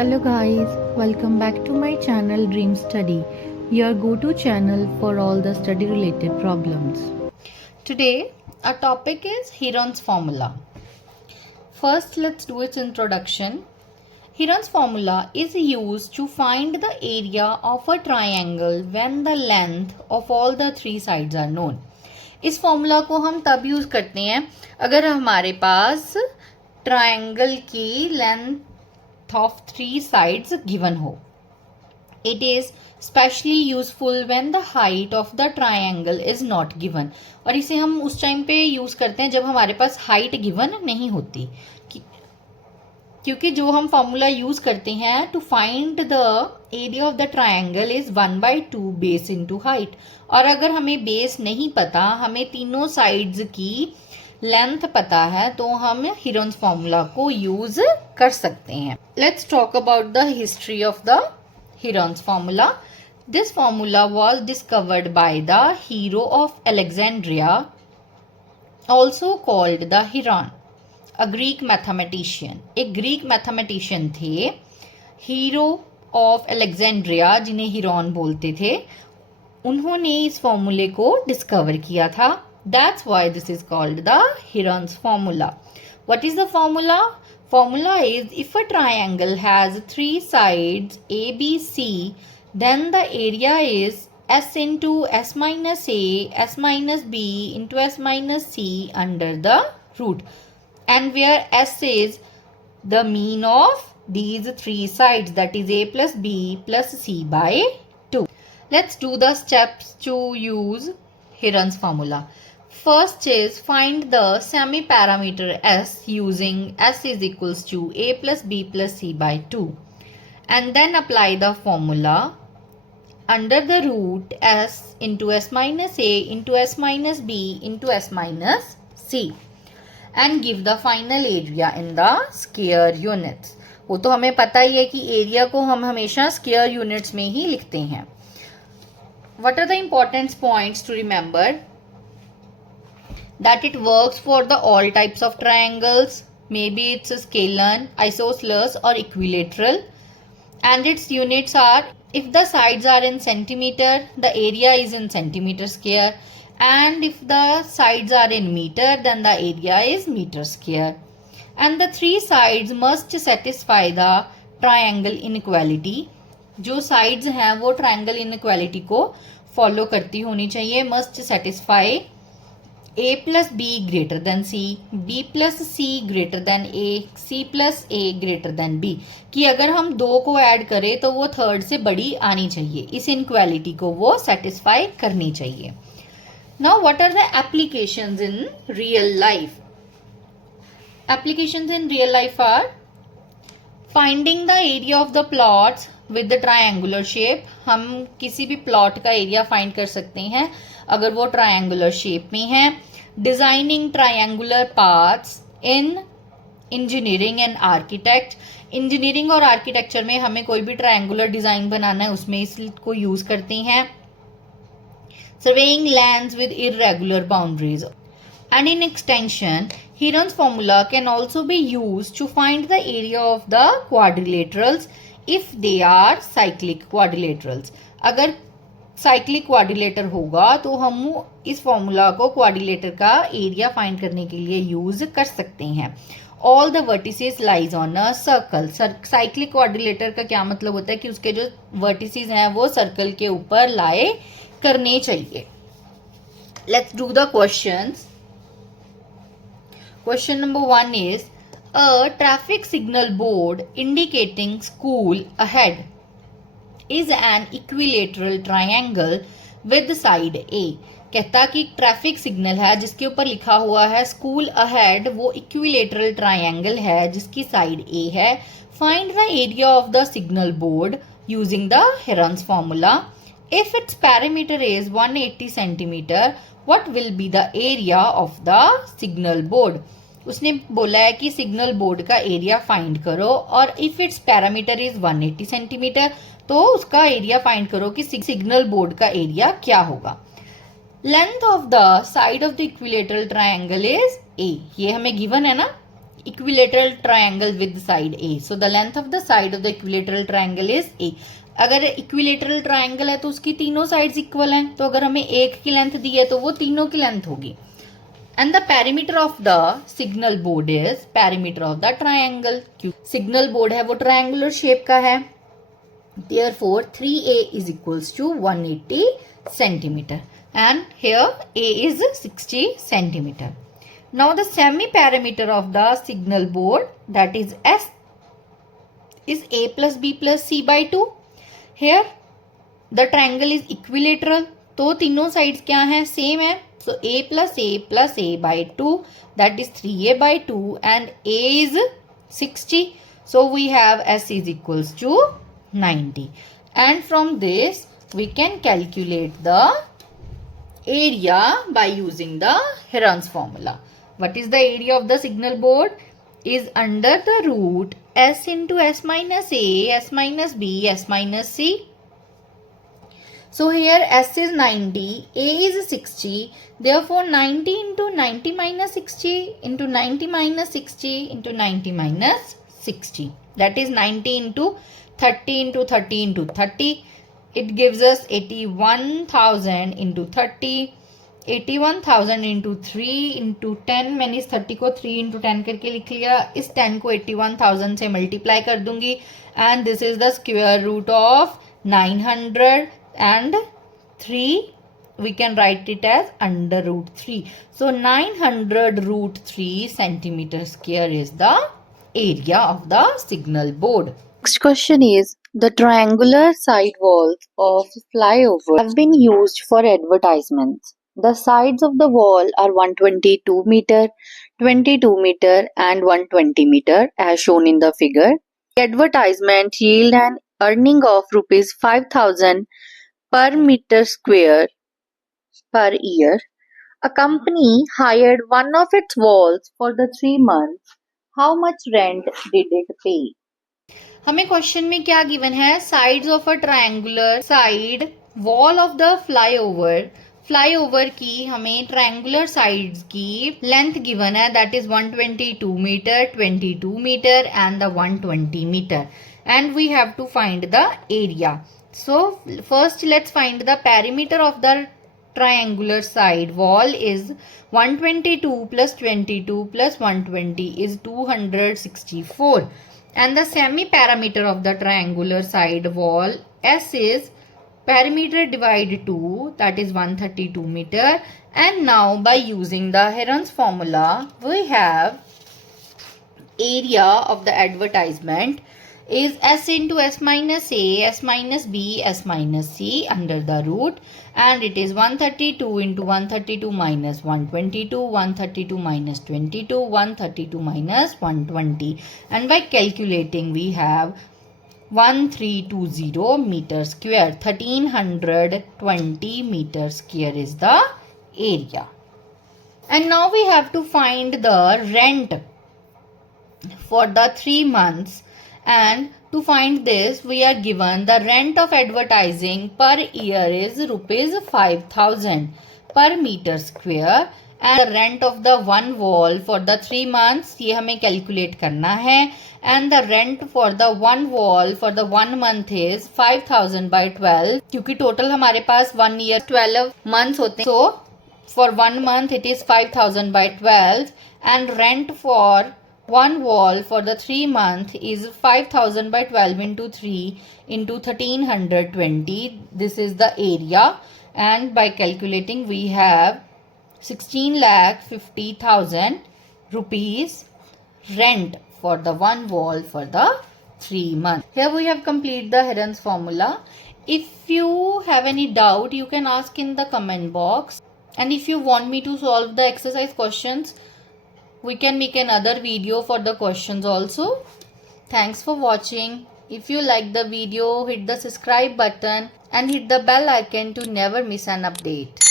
Hello guys, welcome back to my channel Dream Study, your go-to channel for all the study related problems. Today our topic is Heron's formula. First let's do its introduction. Heron's formula is used to find the area of a triangle when the length of all the three sides are known. इस formula को हम तब use करते हैं अगर हमारे पास triangle की length of three sides given हो. It is specially useful when the height of the triangle is not given. और इसे हम उस टाइम पे यूज करते हैं जब हमारे पास हाइट गिवन नहीं होती, क्योंकि जो हम फॉर्मूला यूज करते हैं to find the area of the triangle is 1/2 base into height. और अगर हमें बेस नहीं पता, हमें तीनों साइड्स की लेंथ पता है, तो हम हीरोन्स फॉर्मूला को यूज कर सकते हैं. Let's talk about the history of the Heron's formula. This formula was discovered by the hero of Alexandria, also called the Heron, a Greek mathematician. एक ग्रीक मैथमेटिशियन थे, हीरो ऑफ एलेक्जेंड्रिया, जिन्हें Heron बोलते थे. उन्होंने इस फॉर्मूले को discover किया था. That's why this is called the Heron's formula. What is the formula? Formula is if a triangle has three sides A, B, C, then the area is S into S minus A, S minus B into S minus C under the root, and where S is the mean of these three sides, that is A plus B plus C by 2. Let's do the steps to use Heron's formula. First is find the semi-parameter S using S is equals to A plus B plus C by 2, and then apply the formula under the root S into S minus A into S minus B into S minus C and give the final area in the square units. वो तो हमें पता ही है कि area को हम हमेशा square units में ही लिखते हैं. What are the important points to remember? That it works for the all types of triangles, maybe it's a scalar, isosceles or equilateral, and its units are, if the sides are in centimeter, the area is in centimeter square, and if the sides are in meter, then the area is meter square. And the three sides must satisfy the triangle inequality. जो sides हैं वो triangle inequality को follow करती होनी चाहिए. must satisfy A plus B greater than C, B plus C greater than A, C plus A greater than B. कि अगर हम दो को ऐड करें तो वो थर्ड से बड़ी आनी चाहिए. इस इनक्वालिटी को वो सेटिस्फाई करनी चाहिए. Now what are the applications in real life? Applications in real life are finding the area of the plots with the triangular shape. हम किसी भी प्लॉट का एरिया फाइंड कर सकते हैं अगर वो ट्रायंगुलर शेप में है. Designing triangular paths in engineering and architect. Engineering और आर्किटेक्चर में हमें कोई भी ट्रायंगुलर डिजाइन बनाना है, उसमें इसको यूज करते हैं. Surveying lands with irregular boundaries. And in extension, Heron's formula can also be used to find the area of the quadrilaterals if they are cyclic quadrilaterals. अगर साइक्लिक क्वाड्रिलेटर होगा तो हम इस फॉर्मूला को क्वाड्रिलेटर का area find करने के लिए यूज कर सकते हैं. All the vertices lies on a circle. Cyclic quadrilateral का क्या मतलब होता है कि उसके जो वर्टिसेस हैं वो सर्कल के ऊपर लाए करने चाहिए. Let's do the questions. Question number 1 is a traffic signal board indicating school ahead is an equilateral triangle with side A. कहता कि ट्रैफिक सिग्नल है जिसके ऊपर लिखा हुआ है स्कूल अहेड, वो इक्विलेटरल ट्रायंगल है जिसकी साइड A है. Find the area of the signal board using the herons formula. If its perimeter is 180 centimeter, what will be the area of the signal board? उसने बोला है कि signal board का area find करो, और if it's parameter is 180 centimetre तो उसका area find करो कि सिग्नल बोर्ड का एरिया क्या होगा. Length of the side of the equilateral triangle is A. ये हमें गिवन है ना, equilateral triangle with side A. So the length of the side of the equilateral triangle is A. अगर equilateral triangle है तो उसकी तीनों साइड्स इक्वल हैं, तो अगर हमें एक की लेंथ दी है तो वो तीनों की लेंथ होगी. And the perimeter of the signal board is perimeter of the triangle. Signal board है वो ट्रायंगुलर शेप का है. Therefore 3A is equals to 180 centimeter and here A is 60 centimeter. Now the semi-perimeter of the signal board, that is S, is A plus B plus C by 2. Here the triangle is equilateral, तो तीनों sides क्या हैं, same है. So A plus A by 2, that is 3A by 2 and A is 60. So we have S is equals to 90. And from this we can calculate the area by using the Heron's formula. What is the area of the signal board? Is under the root S into S minus A, S minus B, S minus C. So here S is 90, A is 60. Therefore 90 into 90 minus 60 into 90 minus 60 into 90 minus 60. That is 90 into 30 into 30 into 30. It gives us 81,000 into 30. 81,000 into 3 into 10. मैंने इस 30 को 3 into 10 करके लिख लिया. इस 10 को 81,000 से multiply कर दूंगी. And this is the square root of 900 and 3. We can write it as under root 3. So 900 root 3 centimeter square is the area of the signal board. Next question is, the triangular side walls of flyover have been used for advertisements. The sides of the wall are 122 meter, 22 meter and 120 meter as shown in the figure. The advertisement yield an earning of rupees 5,000 per meter square per year. A company hired one of its walls for the 3 months. How much rent did it pay? हमें question में क्या given है, sides of a triangular side wall of the flyover की हमें triangular sides की length given है, that is 122 metre, 22 metre and the 120 metre and we have to find the area. So first let's find the perimeter of the triangular side wall is 122 plus 22 plus 120 is 264. And the semi-perimeter of the triangular side wall S is perimeter divided 2, that is 132 meter. And now by using the Heron's formula, we have area of the advertisement is S into S minus A, S minus B, S minus C under the root, and it is 132 into 132 minus 122, 132 minus 22, 132 minus 120, and by calculating we have 1320 meter square. 1320 meter square is the area. And now we have to find the rent for the 3 months, and to find this we are given the rent of advertising per year is rupees 5,000 per meter square, and the rent of the one wall for the 3 months ये हमें calculate करना है, and the rent for the one wall for the 1 month is 5,000 by 12, क्योंकि total हमारे पास 1 year 12 months होते हैं, so for 1 month it is 5,000 by 12, and rent for one wall for the 3 month is 5,000 by 12 into 3 into 1320. This is the area, and by calculating we have 16,50,000 rupees rent for the one wall for the 3 months. Here we have completed the Heron's formula. If you have any doubt, you can ask in the comment box, and if you want me to solve the exercise questions, we can make another video for the questions also. Thanks for watching. If you like the video, hit the subscribe button and hit the bell icon to never miss an update.